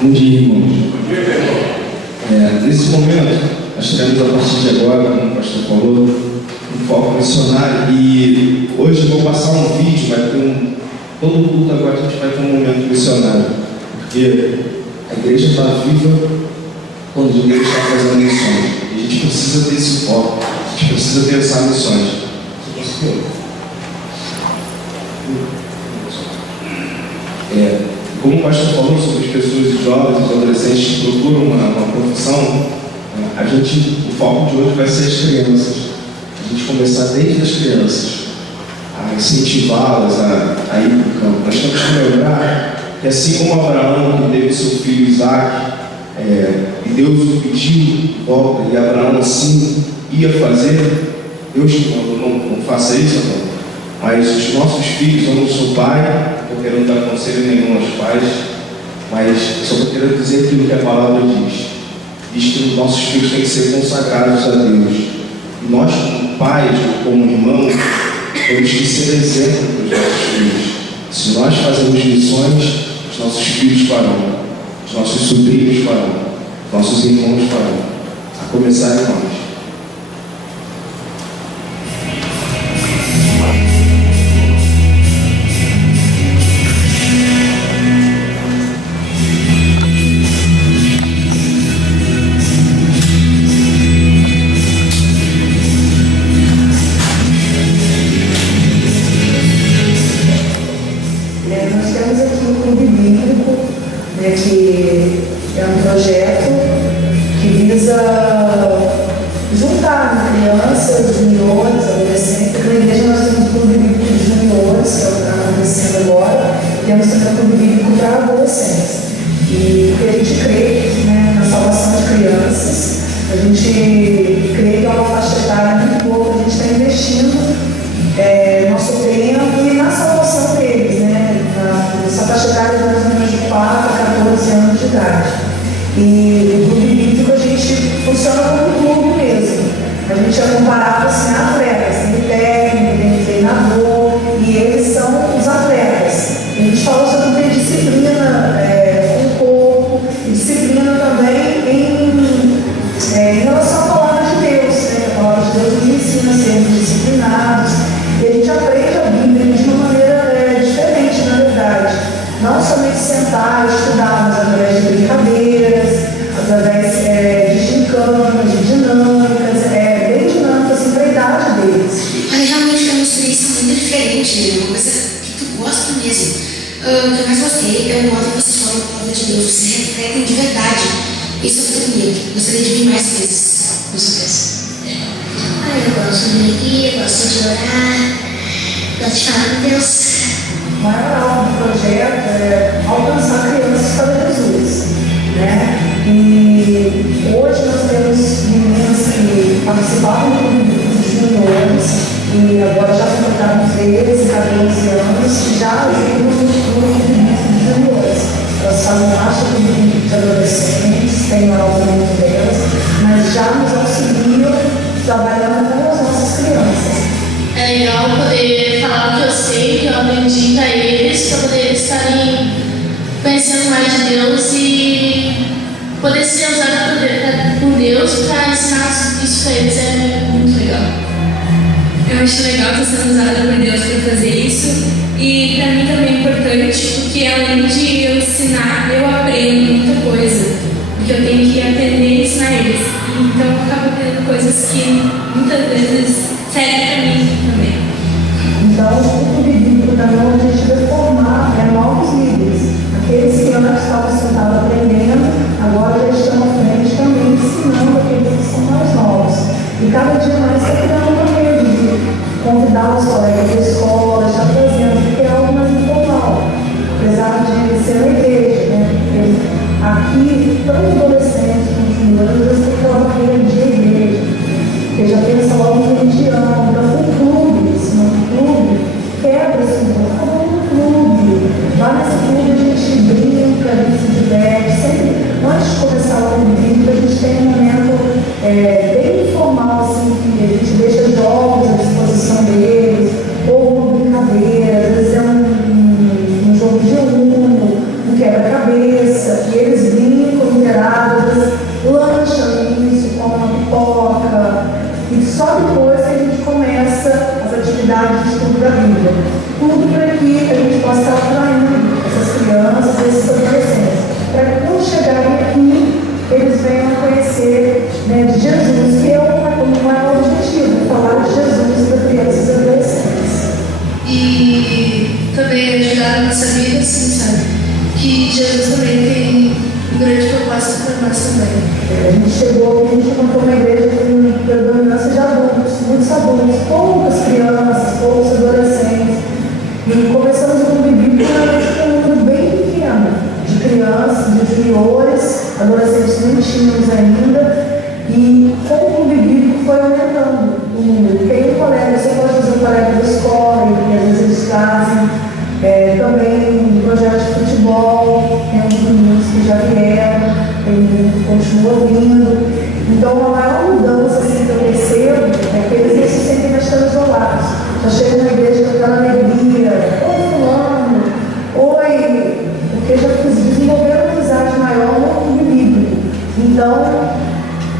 Bom dia, irmãos. Nesse momento, nós teremos a partir de agora, como o pastor falou, um foco missionário. E hoje eu vou passar um vídeo, vai ter todo culto agora a gente vai ter um momento missionário. Porque a igreja está viva quando a igreja está fazendo missões. E a gente precisa ter esse foco, a gente precisa pensar em missões. Você conseguiu? Como o pastor falou sobre as pessoas jovens e adolescentes que procuram uma profissão, o foco de hoje vai ser as crianças. A gente começar desde as crianças, a incentivá-las a ir para o campo. Nós temos que lembrar que assim como Abraão, que teve seu filho Isaac, e Deus o pediu de volta, e Abraão assim ia fazer, Deus não faça isso, não. Mas os nossos filhos, eu não sou pai, não estou querendo dar conselho nenhum aos pais, mas só estou querendo dizer aquilo que a palavra diz. Diz que os nossos filhos têm que ser consagrados a Deus. E nós, como pais, como irmãos, temos que ser exemplo para os nossos filhos. Se nós fazemos missões, os nossos filhos farão, os nossos sobrinhos farão, nossos irmãos farão, a começar em nós. Bem informal, assim, que a gente deixa jogos à disposição deles, ou uma brincadeira, às vezes é um jogo de um quebra-cabeça, e eles atividades de estudo da Bíblia. Tudo para que a gente possa estar atraindo essas crianças, esses adolescentes, para que quando chegarem aqui, eles venham a conhecer, né, de Jesus, que é o maior objetivo, falar de Jesus para crianças e adolescentes. E também ajudar a nossa vida, assim, sabe? Que Jesus também tem um grande propósito para nós também. A gente chegou aqui, a gente encontrou uma igreja com predominância de adultos, muitos adultos, poucas crianças, poucos adolescentes. E começamos a conviver com um número bem pequeno de crianças, de juniores, adolescentes nem tínhamos ainda. E como o convívio foi aumentando o número. Tem um colega, você pode fazer um colega da escola, e às vezes eles trazem também um projeto de futebol, tem uns meninos que já vieram, tem continua vindo. Então a maior mudança assim, que eu percebo é que eles não se sentem mais tão isolados. Já chegam na igreja com aquela alegria, oi fulano, oi, porque já desenvolveram uma amizade maior no convívio. Então,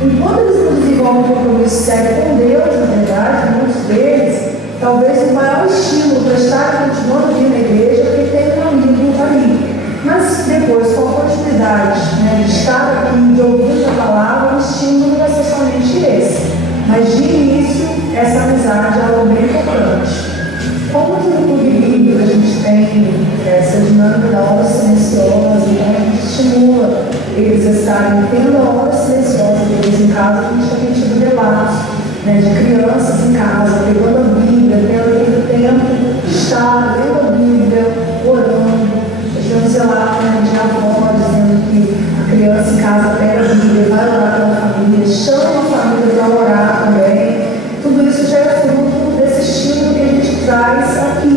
enquanto eles não desenvolvem um compromisso sério com Deus, na verdade, muitos deles, talvez o maior estímulo para estar continuando aqui na igreja é que tem um amigo ali. Mas depois, com a oportunidade, né, de estar aqui, de ouvir a palavra, o estímulo não vai ser somente esse. Mas de início, essa amizade é algo bem importante. Como aqui no Clube Bíblico a gente tem essa dinâmica da hora silenciosa, então a gente estimula eles a estarem tendo a hora silenciosa deles em casa, a gente tem tido debates, né, de crianças em casa, pegando a Bíblia, tendo aquele tempo de estar lendo a Bíblia, orando. Tivemos relato, né, de avó dizendo que a criança em casa pega a Bíblia, vai orar pela família, chama a família para orar também. Tudo isso já é fruto desse estímulo que a gente traz aqui,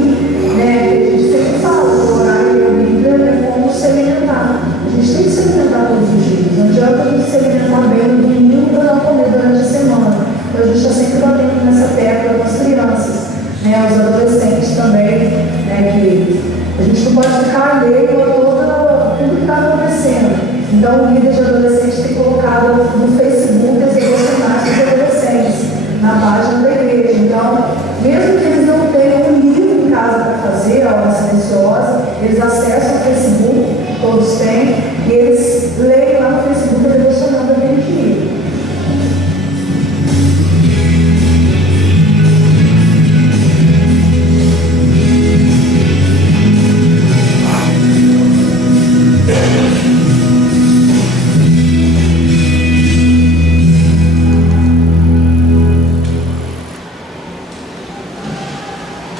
né? Que a gente sempre fala, orar e a Bíblia é como se alimentar. A gente tem que se alimentar todos os dias. Não adianta a gente se alimentar bem no domingo para não comer durante a semana. Então a gente está sempre batendo nessa tecla com as crianças, né? Os adolescentes também, né? Que a gente não pode ficar alheio a tudo que está acontecendo. Então o líder de adolescentes tem colocado no Facebook as devocionais dos adolescentes, na página da igreja. Então, mesmo que eles não tenham um livro em casa para fazer, a hora silenciosa, eles acessam o Facebook, todos têm, e eles leem lá no Facebook a devocional daquele livro.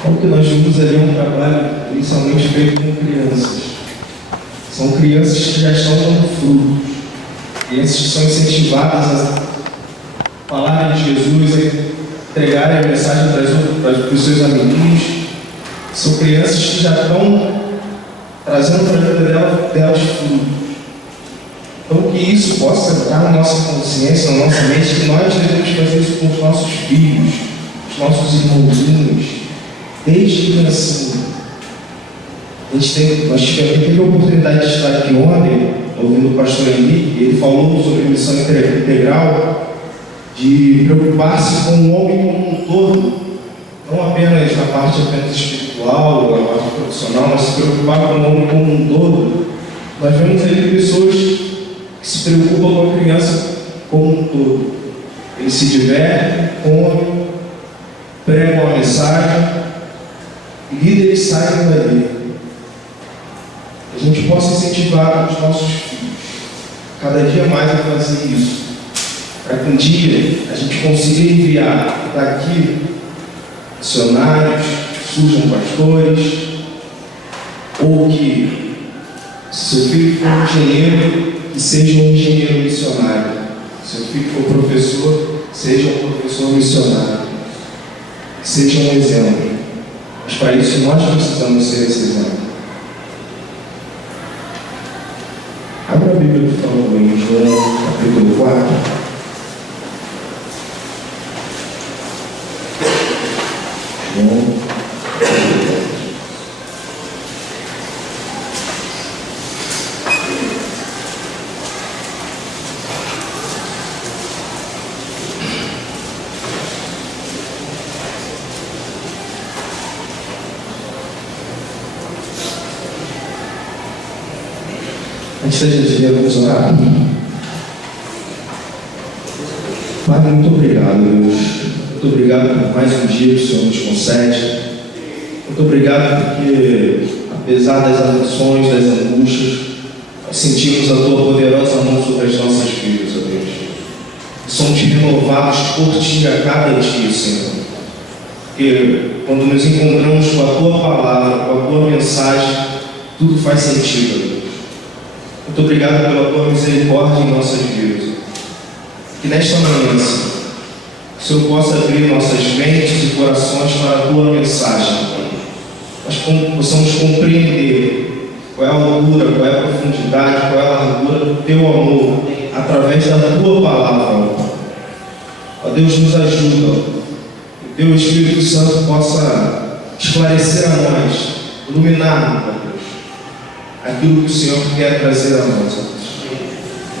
O que nós vimos ali é um trabalho inicialmente feito com crianças. São crianças que já estão dando frutos. Crianças que são incentivadas a falarem de Jesus, a entregarem a mensagem para os seus amiguinhos. São crianças que já estão trazendo para a vida delas frutos. Então, que isso possa entrar na nossa consciência, na nossa mente, que nós devemos fazer isso com os nossos filhos, os nossos irmãozinhos, desde criancinha. Nós tivemos a oportunidade de estar aqui ontem, ouvindo o pastor Henrique, ele falou sobre missão integral, de preocupar-se com o homem como um todo, não apenas na parte apenas espiritual, na parte profissional, mas se preocupar com o homem como um todo. Nós vemos ali pessoas que se preocupam com a criança como um todo. Eles se divertem, comem, pregam a mensagem, líderes saem dali. A gente possa incentivar os nossos filhos cada dia mais a fazer isso, para que um dia a gente consiga enviar daqui missionários, surjam pastores, ou que, se seu filho for um engenheiro, que seja um engenheiro missionário. Se seu filho for professor, seja um professor missionário. Que seja um exemplo. Mas para isso nós precisamos ser esse exemplo. Abra a Bíblia, por favor, em João, capítulo 4. João. Antes da gente ver, vamos orar. Pai, muito obrigado, Deus. Muito obrigado por mais um dia que o Senhor nos concede. Muito obrigado porque, apesar das aflições, das angústias, nós sentimos a Tua poderosa mão sobre as nossas vidas, ó Deus. Somos renovados por Ti a cada dia, Senhor. Porque quando nos encontramos com a Tua palavra, com a Tua mensagem, tudo faz sentido, ó Deus. Muito obrigado pela Tua misericórdia em nossas vidas. Que nesta manhã, Senhor, o Senhor possa abrir nossas mentes e corações para a Tua mensagem. Nós possamos compreender qual é a altura, qual é a profundidade, qual é a largura do Teu amor, através da Tua palavra. Ó Deus, nos ajuda. Que Teu Espírito Santo possa esclarecer a nós, iluminar, ó Deus, aquilo que o Senhor quer trazer a nós, ó Deus.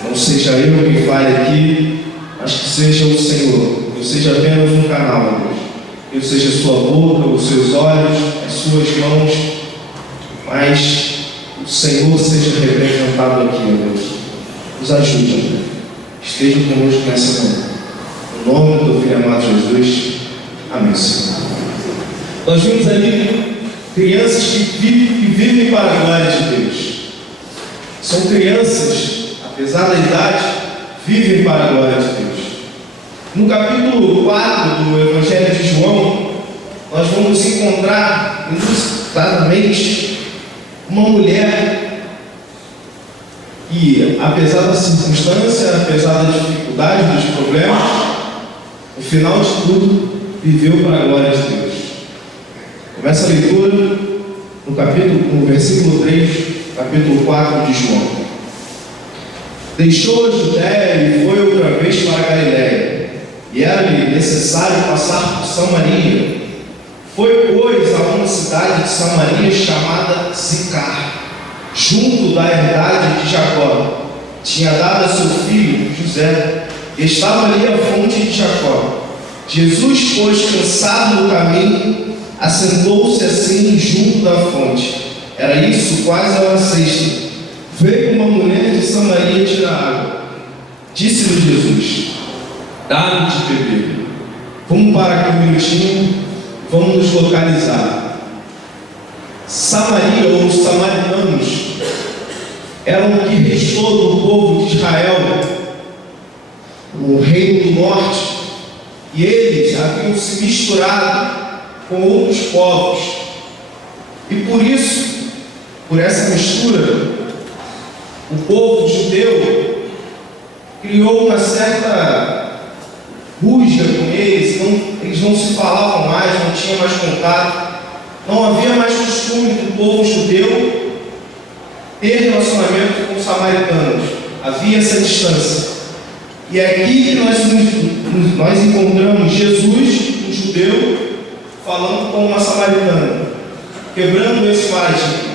Não seja eu quem fale aqui, mas que seja o Senhor. Eu seja apenas um canal, ó Deus. Eu seja a sua boca, os seus olhos, as suas mãos, mas o Senhor seja representado aqui, ó Deus. Nos ajude, ó Deus. Esteja conosco nessa manhã. No nome do Filho amado Jesus. Amém, Senhor. Nós vimos ali crianças que vivem para a glória de Deus. São crianças, apesar da idade, vivem para a glória de Deus. No capítulo 4 do Evangelho de João, nós vamos encontrar ilustradamente uma mulher que, apesar da circunstância, apesar das dificuldades, dos problemas, no final de tudo, viveu para a glória de Deus. Começa a leitura no versículo 3, capítulo 4 de João. Deixou a Judéia e foi outra vez para a Galiléia. E era-lhe necessário passar por Samaria. Foi, pois, a uma cidade de Samaria chamada Sicar, junto da herdade de Jacó. Tinha dado a seu filho, José, e estava ali a fonte de Jacó. Jesus, pois, cansado no caminho, assentou-se assim junto da fonte. Era isso quase a hora sexta. Veio uma mulher de Samaria tirar água. Disse-lhe Jesus: dá-me de beber. Vamos parar aqui um minutinho, vamos nos localizar. Samaria, ou os samaritanos, eram o que restou do povo de Israel, no reino do norte, e eles haviam se misturado com outros povos. E por isso, por essa mistura, o povo judeu criou uma certa rusga com eles não se falavam mais, não tinha mais contato, não havia mais costume do povo judeu ter relacionamento com os samaritanos, havia essa distância. E é aqui que nós encontramos Jesus, um judeu, falando com uma samaritana, quebrando esse paradigma.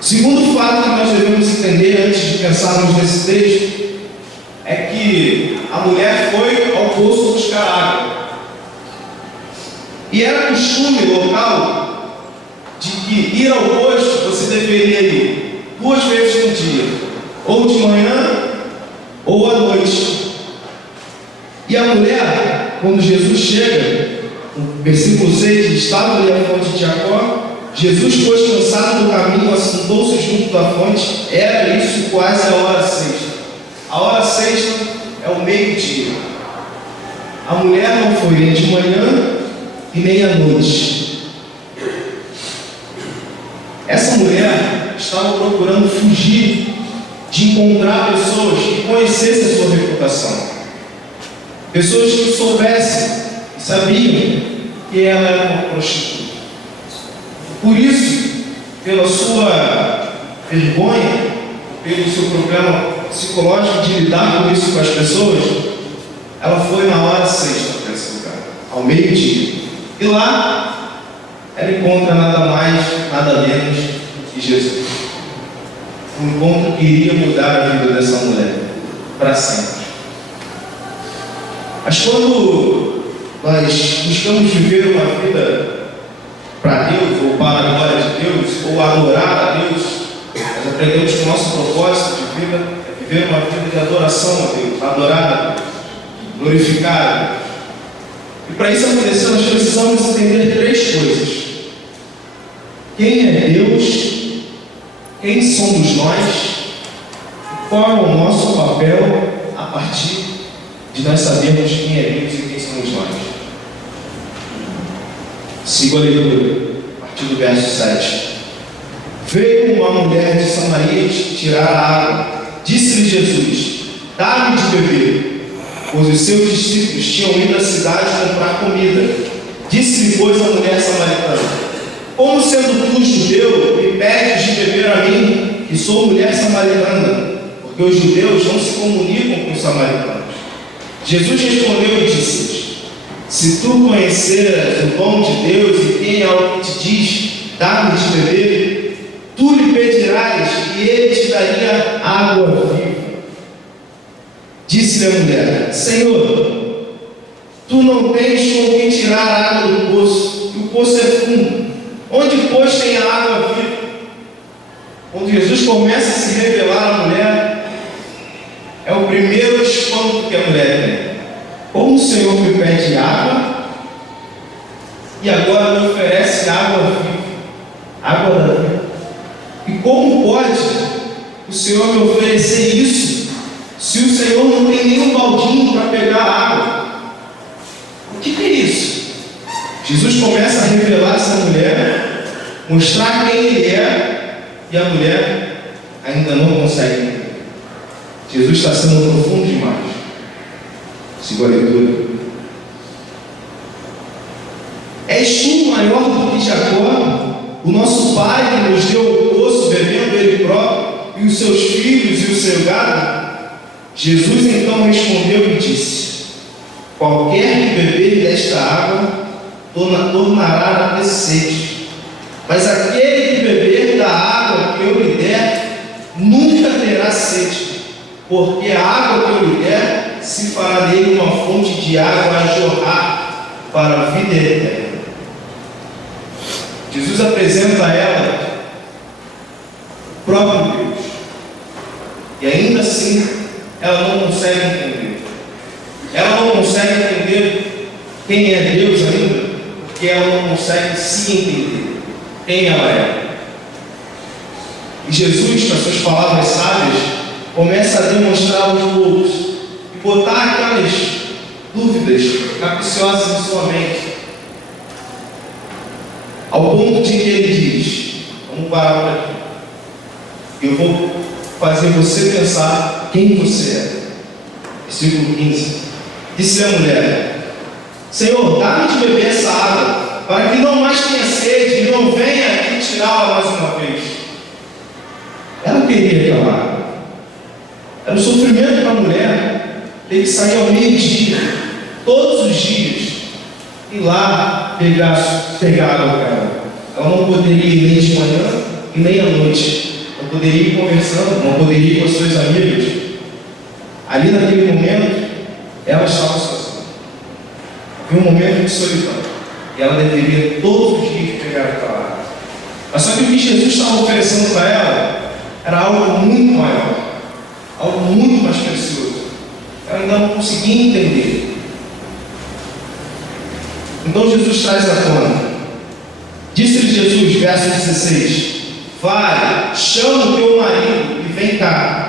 Segundo fato que nós devemos entender antes de pensarmos nesse texto é que a mulher foi ao poço buscar água. E era costume local de que ir ao poço você deveria ir 2 vezes no dia, ou de manhã ou à noite. E a mulher, quando Jesus chega, no versículo 6, estava ali a fonte de Jacó. Jesus, pois, cansado do caminho, assentou-se junto da fonte. Era isso quase a hora sexta. A hora sexta é o meio-dia. A mulher não foi nem de manhã e nem à noite. Essa mulher estava procurando fugir de encontrar pessoas que conhecessem a sua reputação, pessoas que soubessem e sabiam que ela era uma prostituta. Por isso, pela sua vergonha, pelo seu problema psicológico de lidar com isso com as pessoas, ela foi na hora sexta para esse lugar, ao meio-dia. E lá, ela encontra nada mais, nada menos que Jesus. Um encontro que iria mudar a vida dessa mulher para sempre. Mas quando nós buscamos viver uma vida para Deus, ou para a glória de Deus, ou adorar a Deus, mas aprendemos que o nosso propósito de vida é viver uma vida de adoração a Deus, adorar a Deus, glorificar a Deus. E para isso acontecer, nós precisamos entender três coisas: quem é Deus, quem somos nós, qual é o nosso papel a partir de nós sabermos quem é Deus e quem somos nós. Siga a leitura, a partir do verso 7. Veio uma mulher de Samaria tirar a água. Disse-lhe Jesus: dá-me de beber, pois os seus discípulos tinham ido à cidade comprar comida. Disse-lhe, pois, a mulher samaritana: como sendo tu judeu, me pedes de beber a mim, que sou mulher samaritana? Porque os judeus não se comunicam com os samaritanos. Jesus respondeu e disse-lhes: se tu conheceras o dom de Deus e quem é o que te diz, dá-me de beber, tu lhe pedirás e ele te daria água viva. Disse-lhe a mulher: Senhor, tu não tens com quem tirar a água do poço, e o poço é fundo. Onde, pois, tem a água viva? Quando Jesus começa a se revelar à mulher, é o primeiro espanto que a mulher tem. Como o Senhor me pede água e agora me oferece água viva, água da vida. E como pode o Senhor me oferecer isso se o Senhor não tem nenhum baldinho para pegar água? O que é isso? Jesus começa a revelar essa mulher, mostrar quem ele é, e a mulher ainda não consegue entender. Jesus está sendo profundo demais. Siga a leitura. És tu maior do que Jacó, o nosso pai, que nos deu o poço, bebendo ele próprio, e os seus filhos e o seu gado? Jesus então respondeu e disse: qualquer que beber desta água tornará a ter sede, mas aquele que beber da água que eu lhe der nunca terá sede, porque a água que eu lhe der se fará nele uma fonte de água a jorrar para a vida eterna. Jesus apresenta a ela o próprio Deus, e ainda assim ela não consegue entender. Ela não consegue entender quem é Deus ainda, porque ela não consegue se entender quem ela é. E Jesus, com as suas palavras sábias, começa a demonstrar aos poucos e botar aquelas dúvidas capciosas em sua mente, ao ponto de que ele diz: vamos parar por aqui, eu vou fazer você pensar quem você é. Versículo 15. Disse a mulher: Senhor, dá-me de beber essa água, para que não mais tenha sede e não venha aqui tirá-la mais uma vez. Ela queria aquela água. Era um sofrimento para a mulher ter que sair ao meio-dia, todos os dias, e lá pegar água para ela. Ela não poderia ir nem de manhã e nem à noite. Não poderia ir conversando, não poderia ir com as suas amigas. Ali naquele momento, ela estava sozinha. Foi um momento de solidão. E ela deveria todos os dias pegar aquela água. Mas só que o que Jesus estava oferecendo para ela era algo muito maior, algo muito mais precioso. Ela ainda não conseguia entender. Então Jesus traz à tona. Disse-lhe Jesus, verso 16: vai, chama o teu marido e vem cá.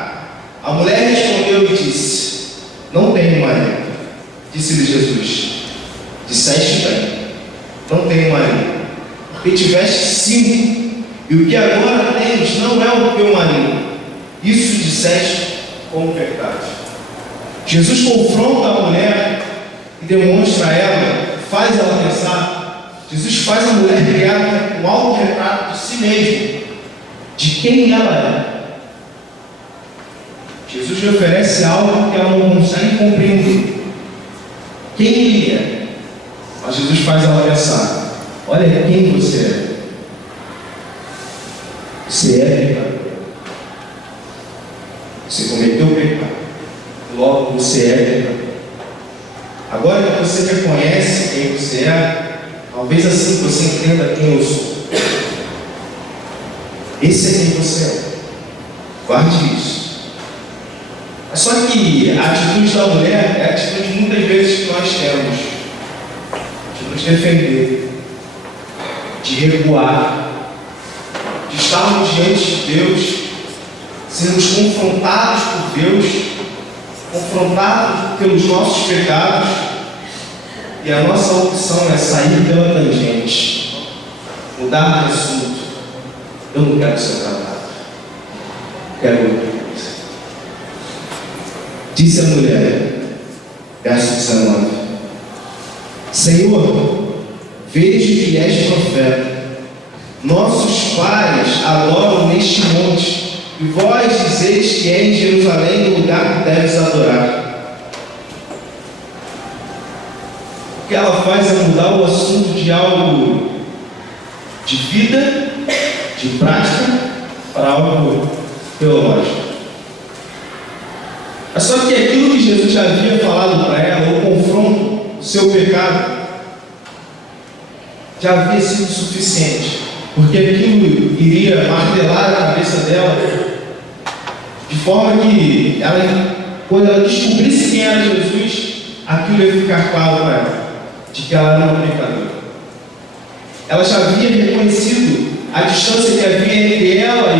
A mulher respondeu e disse: não tenho marido. Disse-lhe Jesus: disseste bem, não tenho marido, porque tiveste 5, e o que agora tens não é o teu marido. Isso disseste com verdade. Jesus confronta a mulher e demonstra a ela, faz ela pensar. Jesus faz a mulher criar um autorretrato de si mesma, de quem ela é. Jesus lhe oferece algo que ela não consegue compreender, quem ele é. Mas Jesus faz ela pensar: olha quem você é. Você é pecador. Você cometeu pecado. Logo você é pecador. Agora que você reconhece quem você é, talvez assim você entenda quem eu sou. Esse é quem você é. Guarde isso. Só que a atitude da mulher é a atitude muitas vezes que nós temos de nos defender, de recuar, de estarmos diante de Deus, sermos confrontados por Deus, confrontados pelos nossos pecados, e a nossa opção é sair pela tangente, mudar de assunto. Eu não quero ser tratado, quero outra coisa. Disse a mulher, verso 19: Senhor, vejo que és profeta. Nossos pais adoram neste monte, e vós dizeis que é em Jerusalém o lugar que deves adorar. O que ela faz é mudar o assunto de algo de vida, de prática, para algo teológico. É só que aquilo que Jesus já havia falado para ela, o confronto, o seu pecado, já havia sido suficiente, porque aquilo iria martelar a cabeça dela, de forma que ela, quando ela descobrisse quem era Jesus, aquilo ia ficar claro para ela, de que ela era uma pecadora. Ela já havia reconhecido a distância que havia entre ela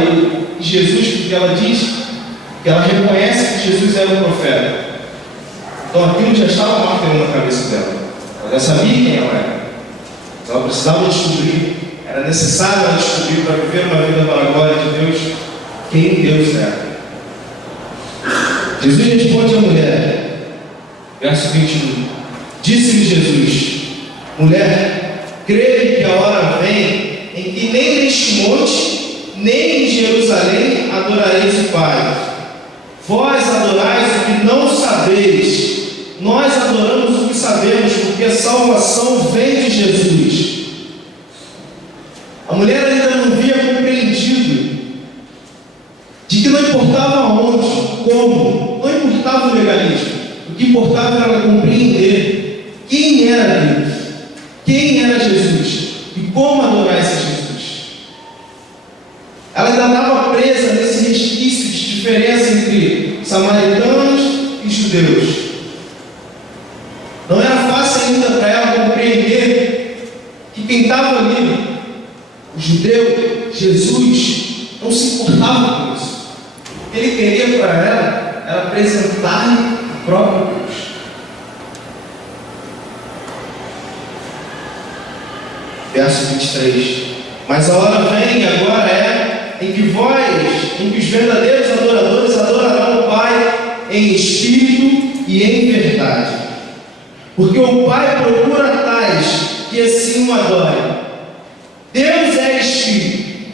e Jesus, porque ela diz que ela reconhece que Jesus era um profeta. Então aquilo já estava martelando na cabeça dela. Ela já sabia quem ela era. Ela precisava descobrir, era necessário ela descobrir para viver uma vida para a glória de Deus, quem Deus era. Jesus responde à mulher, verso 21. Disse-lhe Jesus: Mulher, creio que a hora vem em que nem neste monte, nem em Jerusalém adorareis o Pai. Vós adorais o que não sabeis, nós adoramos o que sabemos, porque a salvação vem de Jesus. A mulher ainda não havia compreendido de que não importava onde, como, não importava o legalismo. O que importava era ela compreender quem era Deus, quem era Jesus e como adorar esse Jesus. Ela ainda estava presa nesse resquício de diferença entre samaritanos e judeus. Não era fácil ainda para ela compreender que quem estava ali, o judeu, Jesus, não se importava com isso. O que ele queria para ela era apresentar-lhe o próprio Deus. Verso 23. Mas a hora vem, e agora é, em que os verdadeiros adoradores adorarão o Pai em espírito e em verdade. Porque o Pai procura tais que assim o adorem. Deus é espírito,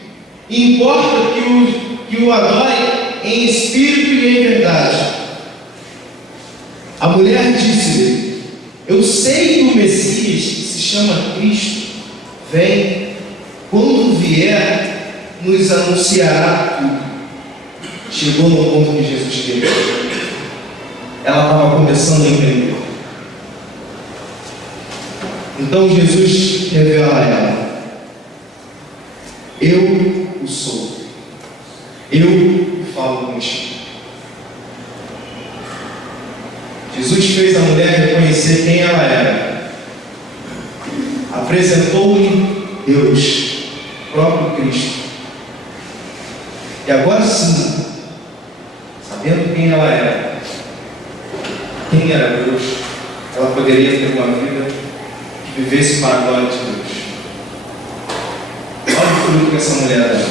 e importa que o adorem em espírito e em verdade. A mulher disse-lhe: Eu sei que o Messias, que se chama Cristo, vem. Quando vier, nos anunciará tudo. Chegou no ponto que Jesus queria. Ela estava começando a entender. Então Jesus revela a ela: Eu o sou. Eu falo contigo. Jesus fez a mulher reconhecer quem ela era. Apresentou-lhe Deus, o próprio Cristo. E agora sim, sabendo quem ela era, quem era Deus, ela poderia ter uma vida que vivesse para a glória de Deus. Olha o fruto que essa mulher dá.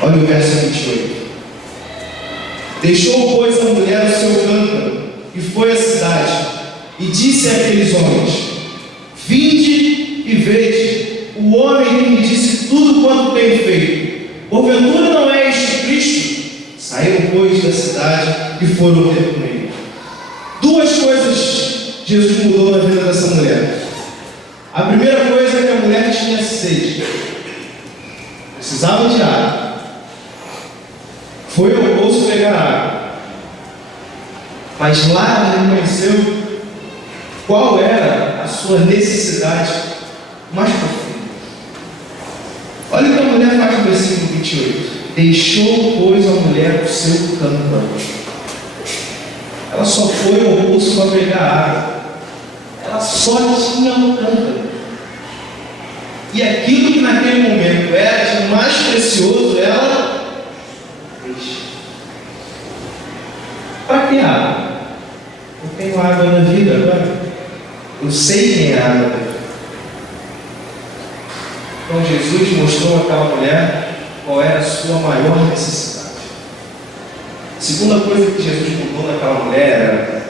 Olha o verso 28. Deixou, pois, a mulher o seu cântaro e foi à cidade, e disse àqueles homens: Vinde e vede o homem que me disse tudo quanto tenho feito. Porventura não é este Cristo? Saíram, pois, da cidade e foram ter com ele. Duas coisas Jesus mudou na vida dessa mulher. A primeira coisa é que a mulher tinha sede, precisava de água. Foi ao poço pegar água, mas lá ela reconheceu qual era a sua necessidade mais profunda. Olha o que a mulher faz no versículo 28. Deixou, pois, a mulher o seu cântaro. Ela só foi ao poço para pegar água. Ela só tinha um cântaro. E aquilo que naquele momento era de mais precioso, ela fez. Para que água? Eu tenho água na vida agora. Eu sei quem é a água da vida. Então Jesus mostrou àquela mulher qual era a sua maior necessidade. A segunda coisa que Jesus mudou naquela mulher era: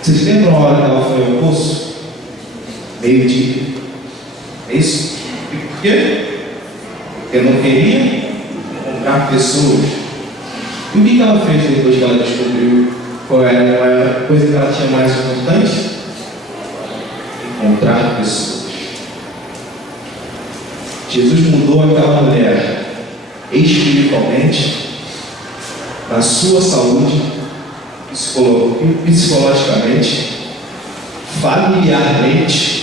vocês lembram a hora que ela foi ao poço? Meio-dia. É isso? E por quê? Porque não queria encontrar pessoas. E o que ela fez depois que ela descobriu qual era a coisa que ela tinha mais importante? Encontrar pessoas. Jesus mudou aquela mulher espiritualmente, na sua saúde, psicologicamente, familiarmente.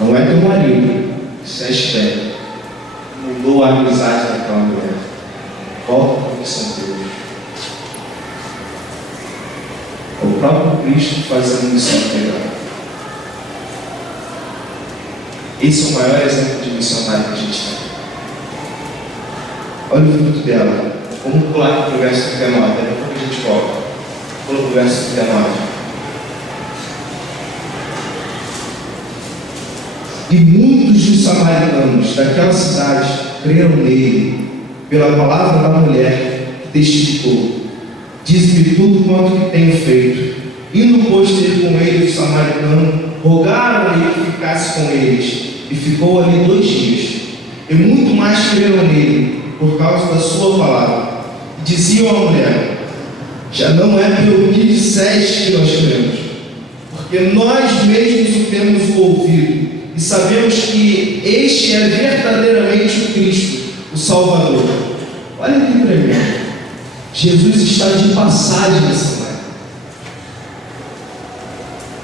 Não é teu marido, isso é estranho. Mudou a amizade daquela mulher. Volta para o São Deus. É o próprio Cristo fazendo missão integral. Esse é o maior exemplo de missionário que a gente tem. Olha o fruto dela. Vamos pular aqui para o verso 39, daqui a pouco a gente volta. Pula para o verso 39. E muitos dos samaritanos daquela cidade creram nele, pela palavra da mulher que testificou: diz-me tudo quanto que tenho feito. Indo, pois, ter com ele o samaritano, rogaram-lhe que ficasse com eles, e ficou ali 2 dias. E muito mais creram nele, por causa da sua palavra. E diziam à mulher: já não é pelo que disseste que nós cremos, porque nós mesmos o temos ouvido, e sabemos que este é verdadeiramente o Cristo, o Salvador. Olha que tremendo. Jesus está de passagem nessa terra.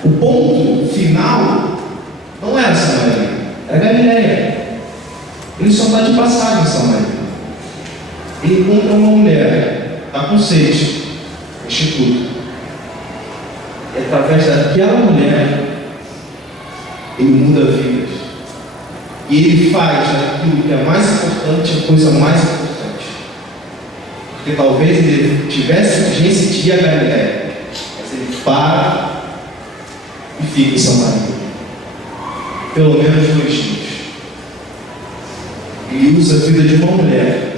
O ponto final não é a Samaria, é a Galileia. Ele só está de passagem em Samaria. Ele encontra uma mulher, está com sede, instituto. E através daquela mulher, ele muda vidas. E ele faz aquilo que é mais importante, a coisa mais importante. Porque talvez ele tivesse urgência de ir a Galileia, mas ele para e fica em Samaria. Pelo menos 2 dias. Ele usa a vida de uma mulher,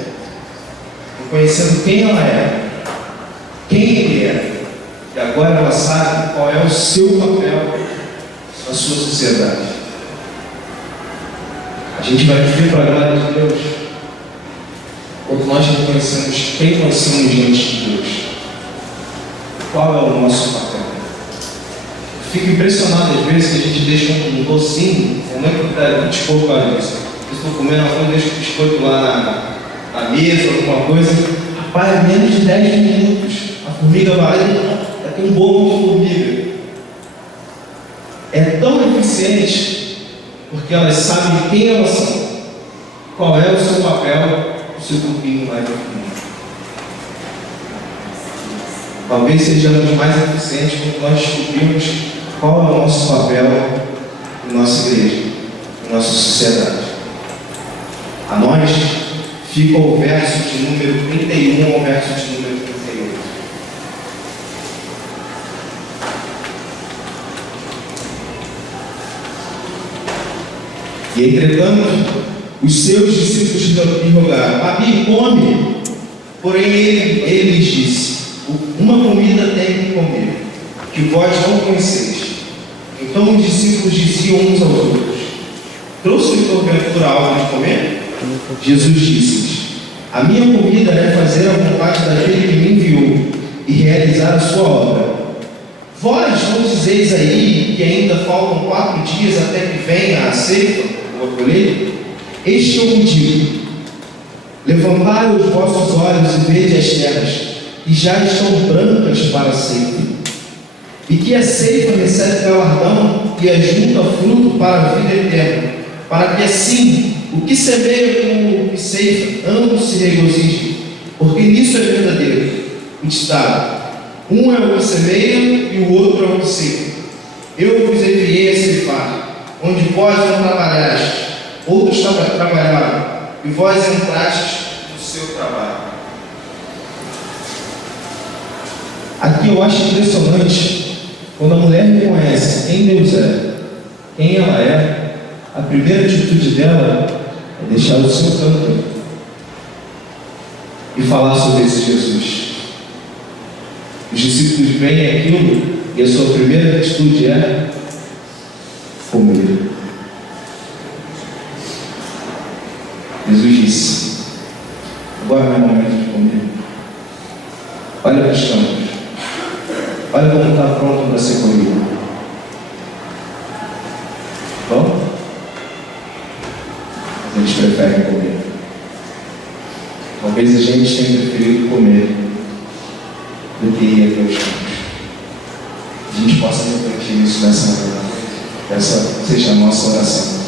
conhecendo quem ela é, quem ele é, e agora ela sabe qual é o seu papel na sua sociedade. A gente vai viver para a glória de Deus quando nós reconhecemos quem nós somos diante de Deus. Qual é o nosso papel? Fico impressionado às vezes que a gente deixa um docinho, como é que está biscoito para isso? Eu estou comendo arroz, deixo o biscoito lá na mesa, alguma coisa. Rapaz, menos de 10 minutos, a formiga vai lá e tem um bolo de formiga. É tão eficiente porque elas sabem quem elas são, qual é o seu papel, o seu grupinho mais definido. Talvez sejamos mais eficientes quando nós descobrimos qual é o nosso papel na nossa igreja, na nossa sociedade. A nós fica o verso de número 31 ao verso de número 38. E entretanto, os seus discípulos lhe rogaram: Rabi, come. Porém ele lhes disse: uma comida tem que comer, que vós não conheceis. Então os discípulos diziam uns aos outros: trouxe-lhe porventura algo de comer? Jesus disse-lhes: a minha comida é fazer a vontade daquele que me enviou e realizar a sua obra. Vós não dizeis aí que ainda faltam 4 dias até que venha a ceifa, ou a colheita? Este eu vos digo: levantai os vossos olhos e vede as terras, que já estão brancas para a ceifa, e que a ceifa recebe galardão e ajunta fruto para a vida eterna, para que assim o que semeia como o que ceifa, ambos se regozijem. porque nisso é verdadeiro o ditado: um é o que semeia e o outro é o que seca. Eu vos enviei a ceifar, onde vós não trabalhaste, outros trabalharam, e vós entrastes no seu trabalho. Aqui eu acho impressionante, quando a mulher reconhece quem Deus é, quem ela é, a primeira atitude dela é deixar o seu canto e falar sobre esse Jesus. Os discípulos veem aquilo e a sua primeira atitude é comer. Jesus disse: agora não é momento de comer. Olha para os campos. Olha como está pronto para ser comido. Bom? Eles preferem comer. Talvez a gente tenha preferido comer do que ir até os campos. A gente possa refletir isso nessa manhã. Essa seja a nossa oração.